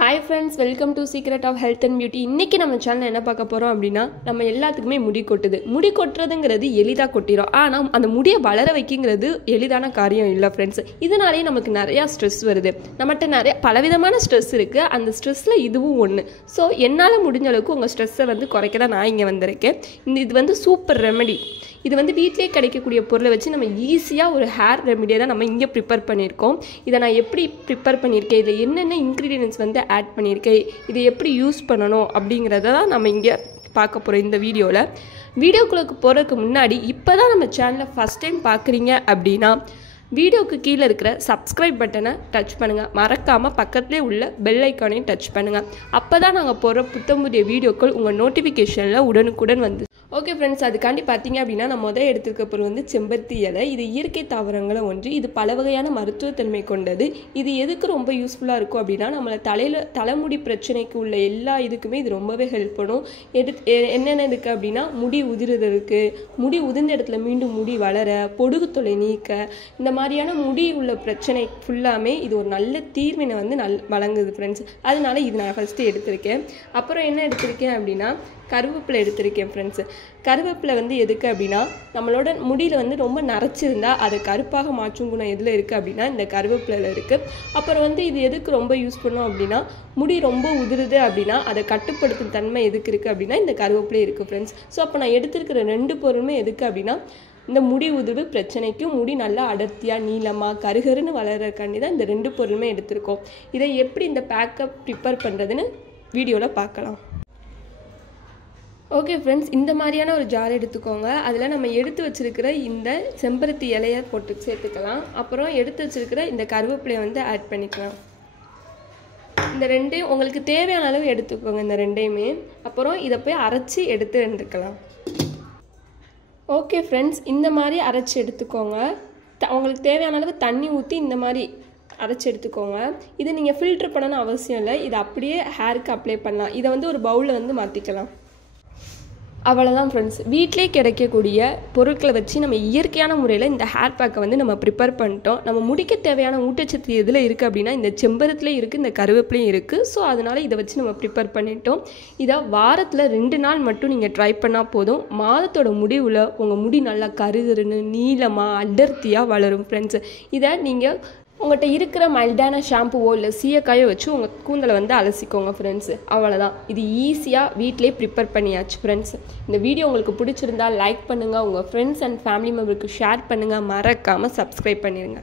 Hi friends, welcome to Secret of Health and Beauty. இன்னைக்கு நம்ம சேனல்ல என்ன பார்க்க போறோம் அப்படினா நம்ம எல்லாத்துக்குமே முடி கொட்டுது. முடி கொட்றதுங்கிறது எளிதா கொட்டிரும். ஆனா அந்த முடியை வளர வைக்கிறது எளிதான காரியம் இல்ல friends. இதனாலே நமக்கு நிறைய ஸ்ட்ரெஸ் வருது. நம்மட்ட நிறைய பலவிதமான ஸ்ட்ரெஸ் இருக்கு. அந்த ஸ்ட்ரெஸ்ல இதுவும் ஒன்னு. சோ என்னால முடிஞ்ச அளவுக்கு உங்க ஸ்ட்ரெஸ்ஸை வந்து குறைக்க தான் நான் இங்க வந்திருக்கேன். இது வந்து சூப்பர் ரெமெடி. இது வந்து வீட்லயே கிடைக்கக்கூடிய பொருளை வச்சு நம்ம ஈஸியா ஒரு ஹேர் ரெமெடியை தான் நம்ம இங்க ப்ரிப்பேர் பண்ணியிருக்கோம். இதை நான் எப்படி ப்ரிப்பேர் பண்ணியிருக்கேன், இதில் என்னென்ன இன்க்ரீடியன்ட்ஸ் வந்து ஆட் பண்ணியிருக்கேன், இதை எப்படி யூஸ் பண்ணணும் அப்படிங்கிறத தான் நம்ம இங்கே பார்க்க போகிறோம் இந்த வீடியோவில். வீடியோக்குள்ளே போகிறதுக்கு முன்னாடி இப்போ தான் நம்ம சேனலை ஃபஸ்ட் டைம் பார்க்குறீங்க அப்படின்னா வீடியோக்கு கீழே இருக்கிற சப்ஸ்கிரைப் பட்டனை டச் பண்ணுங்கள். மறக்காமல் பக்கத்துலேயே உள்ள பெல் ஐக்கானையும் டச் பண்ணுங்கள். அப்போ தான் நாங்கள் போகிற புத்தம் புதிய வீடியோக்கள் உங்கள் நோட்டிஃபிகேஷனில் உடனுக்குடன் வந்து. ஓகே ஃப்ரெண்ட்ஸ், அதுக்காண்டி பார்த்தீங்க அப்படின்னா நான் முதல் எடுத்துருக்க பொருள் வந்து செம்பருத்தி இலை. இது இயற்கை தாவரங்களை ஒன்று. இது பல வகையான மருத்துவத்தன்மை கொண்டது. இது எதுக்கு ரொம்ப யூஸ்ஃபுல்லாக இருக்கும் அப்படின்னா நம்மளை தலைமுடி பிரச்சனைக்கு உள்ள எல்லா இதுக்குமே இது ரொம்பவே ஹெல்ப் பண்ணும். என்னென்ன இருக்குது அப்படின்னா முடி உதிர்றதுக்கு, முடி உதிர்ந்த இடத்துல மீண்டும் முடி வளர, பொடுகு தொலை நீக்க, இந்த மாதிரியான முடி உள்ள பிரச்சனை ஃபுல்லாமே இது ஒரு நல்ல தீர்வினை வந்து வழங்குது ஃப்ரெண்ட்ஸ். அதனால இது நான் ஃபஸ்ட்டு எடுத்திருக்கேன். அப்புறம் என்ன எடுத்திருக்கேன் அப்படின்னா கருவேப்பிலை எடுத்திருக்கேன் ஃப்ரெண்ட்ஸு. கருவேப்பிலை வந்து எதுக்கு அப்படின்னா நம்மளோட முடியில் வந்து ரொம்ப நரைச்சிருந்தா அதை கருப்பாக மாற்றும் குணம் எதில் இருக்குது அப்படின்னா இந்த கருவேப்பிலையில் இருக்குது. அப்புறம் வந்து இது எதுக்கு ரொம்ப யூஸ் பண்ணோம் அப்படின்னா முடி ரொம்ப உதிருது அப்படின்னா அதை கட்டுப்படுத்தும் தன்மை எதுக்கு இருக்குது அப்படின்னா இந்த கருவேப்பிலை இருக்குது ஃப்ரெண்ட்ஸ். ஸோ அப்போ நான் எடுத்திருக்கிற 2 பொருளுமே எதுக்கு அப்படின்னா இந்த முடி உதிர்வு பிரச்சனைக்கும் முடி நல்லா அடர்த்தியாக நீளமாக கருகருன்னு வளர்கிறக்காண்டி தான் இந்த 2 பொருளுமே எடுத்திருக்கோம். இதை எப்படி இந்த பேக்கப் ப்ரிப்பேர் பண்ணுறதுன்னு வீடியோவில் பார்க்கலாம். ஓகே ஃப்ரெண்ட்ஸ், இந்த மாதிரியான ஒரு ஜார் எடுத்துக்கோங்க. அதில் நம்ம எடுத்து வச்சுருக்கிற இந்த செம்பருத்தி இலையை போட்டு சேர்த்துக்கலாம். அப்புறம் எடுத்து வச்சுருக்கிற இந்த கருவேப்பிலையை வந்து ஆட் பண்ணிக்கலாம். இந்த 2 உங்களுக்கு தேவையான அளவு எடுத்துக்கோங்க, இந்த 2யுமே. அப்புறம் இதை போய் அரைச்சி எடுத்து எடுத்துக்கலாம். ஓகே ஃப்ரெண்ட்ஸ், இந்த மாதிரி அரைச்சி எடுத்துக்கோங்க. உங்களுக்கு தேவையான அளவு தண்ணி ஊற்றி இந்த மாதிரி அரைச்சி எடுத்துக்கோங்க. இதை நீங்கள் ஃபில்ட்ரு பண்ணணும்னு அவசியம் இல்லை. இதை அப்படியே ஹேருக்கு அப்ளை பண்ணலாம். இதை வந்து ஒரு பவுலில் வந்து மாற்றிக்கலாம். அவ்வளோதான் ஃப்ரெண்ட்ஸ், வீட்டிலே கிடைக்கக்கூடிய பொருட்களை வச்சு நம்ம இயற்கையான முறையில் இந்த ஹேர் பேக்கை வந்து நம்ம ப்ரிப்பேர் பண்ணிட்டோம். நம்ம முடிக்க தேவையான ஊட்டச்சத்து எதில் இருக்குது அப்படின்னா இந்த செம்பருத்திலையும் இருக்குது, இந்த கருவேப்பிலையும் இருக்குது. ஸோ அதனால் இதை வச்சு நம்ம ப்ரிப்பேர் பண்ணிட்டோம். இதை வாரத்தில் 2 நாள் மட்டும் நீங்கள் ட்ரை பண்ணால் போதும். மாதத்தோட முடிவில் உங்கள் முடி நல்லா கருகருன்னு நீளமாக அடர்த்தியாக வளரும் ஃப்ரெண்ட்ஸ். இதை நீங்கள் உங்கள்கிட்ட இருக்கிற மைல்டான ஷாம்புவோ இல்லை சீயக்காயோ வச்சு உங்கள் கூந்தலை வந்து அலசிக்கோங்க ஃப்ரெண்ட்ஸு. அவ்வளோதான், இது ஈஸியாக வீட்டிலே ப்ரிப்பேர் பண்ணியாச்சு ஃப்ரெண்ட்ஸ். இந்த வீடியோ உங்களுக்கு பிடிச்சிருந்தா லைக் பண்ணுங்கள், உங்கள் ஃப்ரெண்ட்ஸ் அண்ட் ஃபேமிலி மெம்பருக்கு ஷேர் பண்ணுங்கள், மறக்காமல் சப்ஸ்கிரைப் பண்ணிடுங்க.